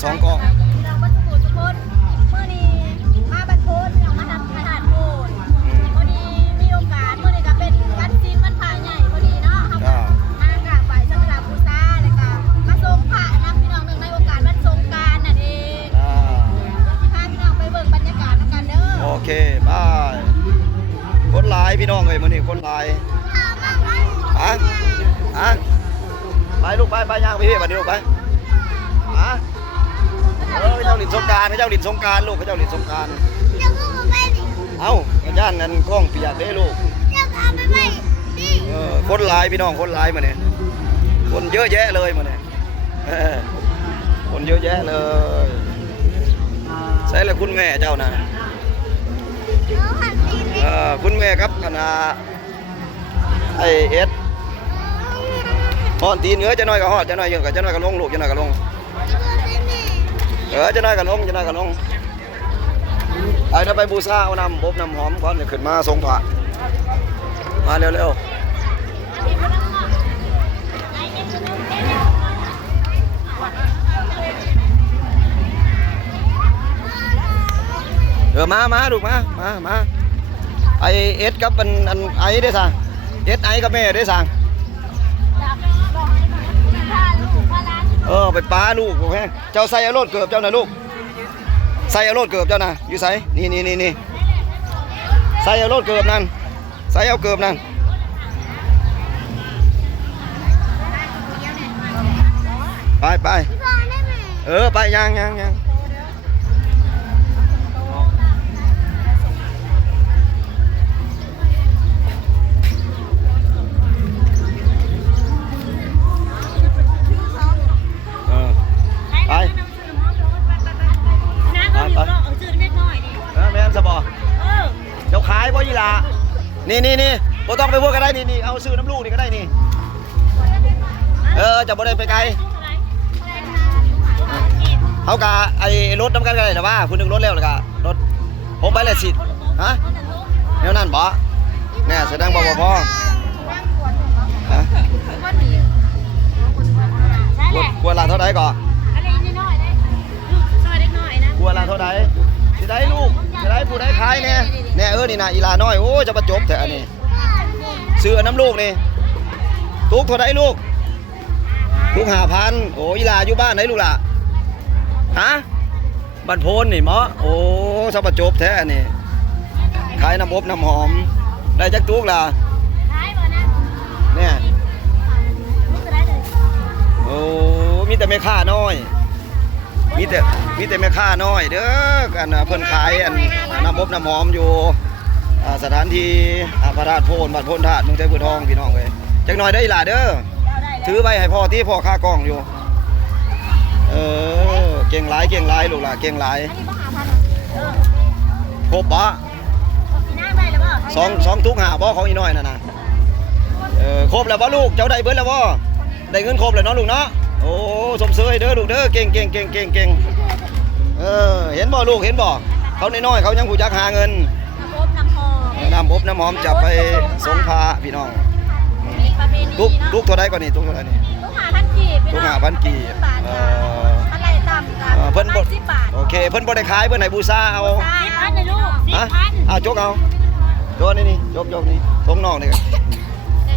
2 กล่องเราบัสบูทุกคนเมื่อนี้มาบันโพสเรามาทำอาหารโพดพอดีมีโอกาสเมื่อนี้ก็เป็นวันจีนวันพระใหญ่พอดีเนาะเขามากราบไหว้สักการะบูชาแล้วก็มาทรงพระนำพี่น้องหนึ่งในโอกาสวันสงกรานต์นั่นเองที่พาพี่น้องไปเบิ่งบรรยากาศกันเด้อโอเคบายคนหลายพี่น้องเลยมื้อนี้คนหลายไปลูกไปย่างไปพี่มาดิลูกไปเจ้าหลินสงการเจ้าหลินสงการลูกเจ้าหลินสงการเอ้ากระย่านนั้นกล้องเปียกได้ลูกคนหลายพี่น้องคนหลายมาเนี่ยคนเยอะแยะเลยมาเนี่ยคนเยอะแยะเลยใช่แล้วคุณแม่เจ้านะคุณแม่ครับคณะไอเอสฮอดตีนเนื้อจะน้อยก็ฮอดจะน้อยเยอะก็จะน้อยก็ลงลูกจะน้อยก็ลงจะน้อยก็ลงจะน้อยก็ลงไอ้ถ้าไปบูชาเอาน้ำบบน้ำหอมก่อนจะขึ้นมาทรงพระมาเร็วมาลูกมาไอเอสกับอันไอได้สั่งเอสไอกับแม่ได้สั่งไปป้าลูกโอเคเจ้าใส่อารมณ์เกือบเจ้านะลูกใส่อารมณ์เกือบเจ้านะอยู่ใส่นี่ใส่อารมณ์เกือบนั่นใส่เอาเกือบนั่นไปไปยังแม่นสบอเจ้าขายบ่ยีลานี่บ่ต้องไปพวกก็ได้นี่เอาซื้อน้ำลูกนี่ก็ได้นี่จะบ่ได้ไปไกลเขากะไอ้รถน้ำกันก็ได้แต่ว่าคุณนึงรถแล้วเลยกะรถผมไปเลยสิฮะแนวนั้นบ่แน่แสดงบ่พอฮะกลัวละเท่าไหร่ก่อนกลัวละเท่าไหร่สิได้ลูกสิได้ผู้ได้ขายแน่นี่นะอีลาน้อยโอ้จะประจบแต่อันนี้ซื้อน้ำลูกนี่ทุกเท่าไหร่ลูกทุก5,000โอ้อีลาอยู่บ้านไหนลูกล่ะฮะบ้านโพนนี่หมอโอ้จะประจบแท้อันนี้ขายน้ำอบน้ำหอมได้จักทุกล่ะเนี่ยโอ้มีแต่แม่ค้าน้อยมีแต่แม่ค้าน้อยเด้อกันเพิ่นขายน้ำอบน้ำหอมอยู่สถานที่พระธาตุโพนบัดโพนธาตุเมืองไทยบัวทองพี่น้องเลยจักหน่อยได้ล่ะเด้อถือไว้ให้พ่อที่พ่อค่ากล้องอยู่เก่งหลายลูกล่ะเก่งหลายครบบ่สองทุกหาบ่ของอีน้อยน่ะนะครบแล้วบ่ลูกเจ้าได้เบิดแล้วบ่ได้เงินครบแล้วเนาะลูกเนาะโอ้สมเสยเด้อลูกเด้อเก่งเห็นบ่ลูกเห็นบ่เขาน้อยเขายังผู้จักหาเงินน้ำอบน้ำหอมจับไปสงพาพี่น้องลูกเท่าไรก่อนนี่ลูกเท่าไรนี่ลูก5,000 กีบอะไรต่ำกันเพิ่นบ่โอเคเพิ่นบ่ได้ขายเพิ่นให้บูชาเอา10,000เลยลูก10,000จกเอาตัวนี่ยกนี่ทงนอกนี่กัน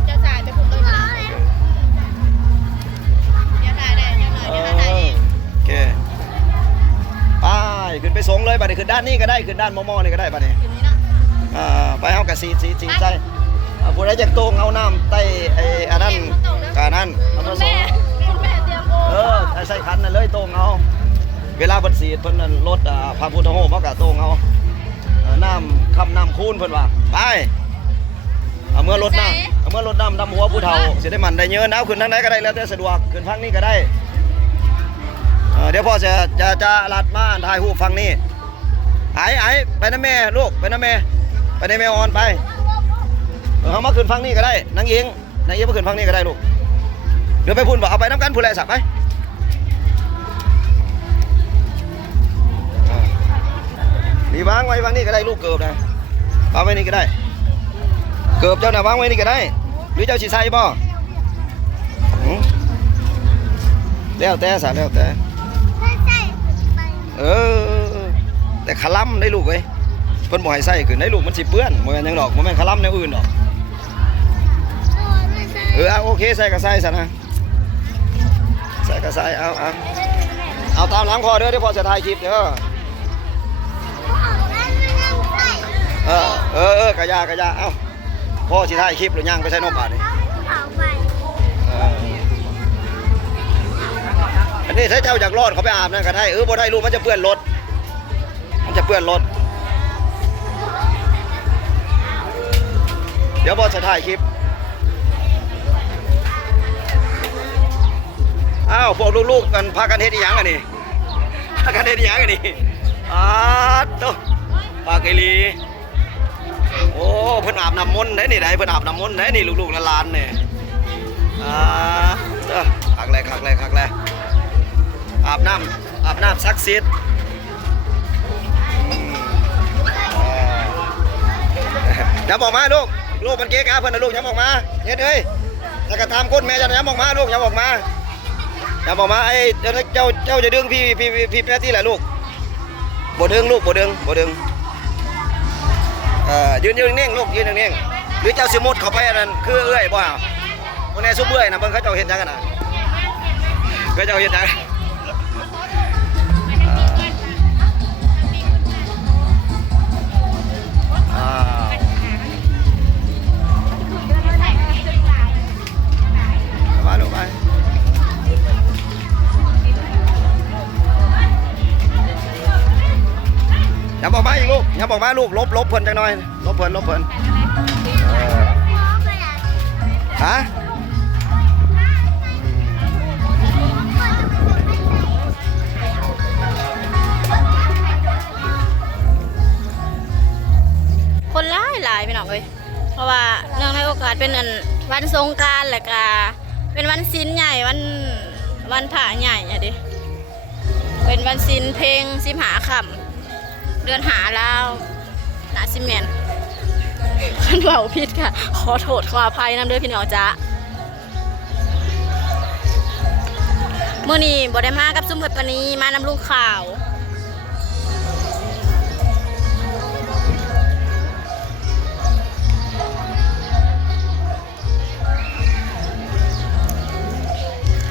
จะจ่ายไปผมเลยนะเดี๋ยวถ่ายได้โอเคไปขึ้นไปสงเลยบัดนี้ขึ้นด้านนี้ก็ได้ขึ้นด้านมอนี่ก็ได้บัดนี้ไปเอากระสีใส่ผู้ใดจะโต้งเอาน้ำใต้ไอ้อันนั้นกานั้นเอามาส่งใส่คันนั่นเลยโต้งเอาเวลาเพิ่นสีเพิ่นนั่นรถพระพุทธโฮมากะโต้งเอาน้ำคูนเพิ่นว่าไปเอาเมื่อรถน้ำดำหัวผู้เฒ่าสิได้มันได้เยอะนะขึ้นทางไหนก็ได้แล้วแต่สะดวกขึ้นฝั่งนี้ก็ได้เดี๋ยวพ่อจะลัดมาถ่ายรูปฝั่งนี้ไอ้ไปนะแม่ลูกไปนะแม่ไปในแม่ออนไปเขามาขึ้นฝั่งนี้ก็ได้นางยิงมาขึ้นฝั่งนี้ก็ได้ลูกเดี๋ยวไปพูนบอกเอาไปน้ำกันพูนแหละสับไปนี่วางไว้ฝั่งนี้ก็ได้ลูกเกือบนะวางไว้นี่ก็ได้เกือบเจ้าหน้าวางไว้นี่ก็ได้หรือเจ้าชีไซบ่แล้วแต่ เออแต่ขลัมได้ลูกเว้ยเพิ่นบ่ให้ใส่ขึ้นได้ลูกมันสิเปื้อนบ่แม่นหยังดอกบ่แม่นขลัมแนวอื่นดอกเอาโอเคใส่ก็ใส่ซะนะใส่ก็ใส่เอาตามหลังพ่อเด้อเดี๋ยวพ่อจะถ่ายคลิปเด้อกะยเอาพ่อสิถ่ายคลิปหรือย่างไปใส่นมบาดนี่อันนี้ถ้าเจ้าอยากรอดเขาไปอาบนั่นก็ได้บ่ได้ลูกมันจะเปื้อนรถเดี๋ยวพ่อจะถ่ายคลิปอ้าวพวกลูกๆกันพากันเฮ็ดอีหยังอันนี้โตปากไอลีโอ้เพิ่นอาบน้ำมนต์ได้นี่ได้เพิ่นอาบน้ำมนต์ได้นี่ลูกๆหลานๆนี่คักแลอาบน้ำศักดิ์สิทธิ์อย่าบอกมาลูกมันเก๊กะเพิ่นนะลูกอย่าบอกมาเฮ็ดเอ้ยถ้ากระทำคนแม่จะอย่าบอกมาลูกอย่าบอกมาไอ้เจ้าจะดึงพี่แป๊ที่แหละลูกบ่ดึงลูกบ่ดึงยืนนิ่งๆลูกยืนนิ่งๆหรือเจ้าสิมุดเข้าไปอันนั้นคือเอื้อยบ่ฮะพวกนี้ซุบเอื้อยนะเบิ่งเขาเจ้าเฮ็ดจังกันน่ะเขาเจ้าเฮ็ดจังมาลูกไปอย่าบอกมาอีกลูกลบเพิ่นจังหน่อยลบเพิ่นฮะคนหลายพี่น้องเอ้ยเพราะว่าเนื่องในโอกาสเป็นวันสงกรานต์แหละก็เป็นวันศีลใหญ่วันพระใหญ่อะดิเป็นวันศีลเพลง15 ค่ำเดือนหาแล้วนาซิเมนขันเบาผิดค่ะขอโทษขออภัยน้ำเด้อพี่น้องจ๊ะมื้อนี้บ่ได้มากับซุ่มเบิดปานีมานำลุงข่าว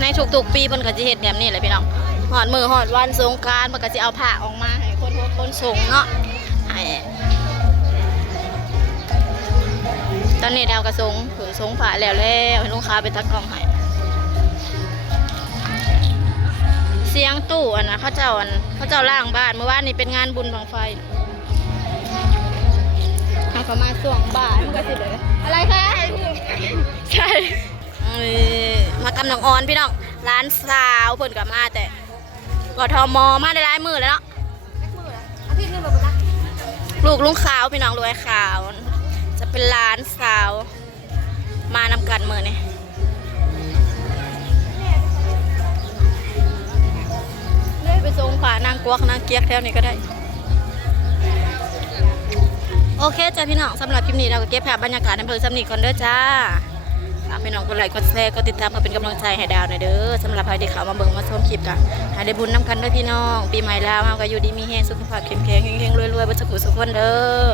ในทุกๆปีเพิ่นก็สิเฮ็ดแบบนี้แหละพี่น้องฮอดมื้อฮอดวันสงกรานต์เพิ่นก็สิเอาผ้าออกมาให้คนสงเนาะให้ตอนนี้ดาวกระสงผือสงผ้าแล้วให้ลูกค้าไปทักกล้องให้เสียงตู้เขาเจ้าล่างบ้านเมื่อวานนี้เป็นงานบุญบังไฟเขามาส่วงบ้านมันก็สิเลยอะไรคะใช่มากำลังอ่อนพี่น้องร้านสาวเพิ่นกับมาแต่กทมมาได้หลายมือแล้วเนาะลูกลุงขาวพี่น้องรวยขาวจะเป็นร้านสาวมานำกันมือนี่เลยไปส่งผ่านางกวักนางเกียกแถวนี้ก็ได้โอเคจ้าพี่น้องสำหรับคลิปนี้เราก็เก็บภาพบรรยากาศในอำเภอสำนีก่อนเด้อจ้าพี่น้องกดไลค์กดแชร์กดติดตามก็เป็นกำลังใจให้ดาวหน่อยเด้อสำหรับใครที่เขามาเบิ่งมาชมคลิปกันให้ได้บุญนำกันด้วยพี่น้องปีใหม่แล้วเราก็อยู่ดีมีแห้งสุขภาพเข้มแข็งเฮงๆรวยๆบัดสุขสุขคนเด้อ